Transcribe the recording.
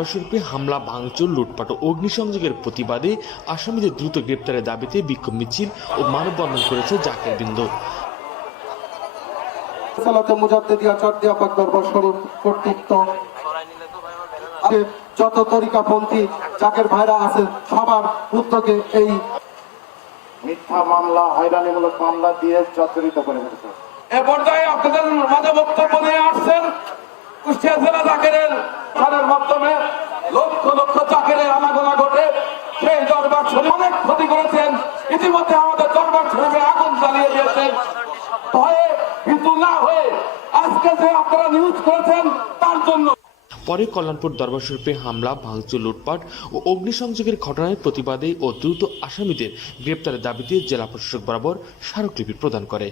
দরবার শরীফে হামলা, ভাঙচুর, লুটপাট ও অগ্নিসংযোগের প্রতিবাদে আসামিদের দ্রুত গ্রেপ্তারের দাবিতে বিক্ষোভ মিছিল ও মানববন্ধন করেছে জাকের বৃন্দ। যত তরিকাপন্থী জাকের ভাইরা আছে সবার উদ্যোগে এই মিথ্যা মামলা, হয়রানিমূলক মামলা দিয়ে জর্জরিত করে ফেলেছে। এ পর্যায়ে আপনাদের মাঝে বক্তব্য নিয়ে আসছেন কুষ্টিয়া জেলা জাকেরের সারের মাধ্যমে লক্ষ লক্ষ জাকেরের আনাগোনা ঘটে সেই দরবার শরীফ অনেক ক্ষতি করেছেন। ইতিমধ্যে আমাদের দরবার শরীফে আগুন জ্বালিয়ে দিয়েছেন। ভয়ে ভীতু না হয়ে আজকে যে আপনারা নিউজ করেছেন তার জন্য। পরে কল্যাণপুর দরবার শরীফে হামলা, ভাঙচুর, লুটপাট ও অগ্নিসংযোগের ঘটনার প্রতিবাদে ও দ্রুত আসামিদের গ্রেপ্তারের দাবিতে জেলা প্রশাসক বরাবর স্মারকলিপি প্রদান করে।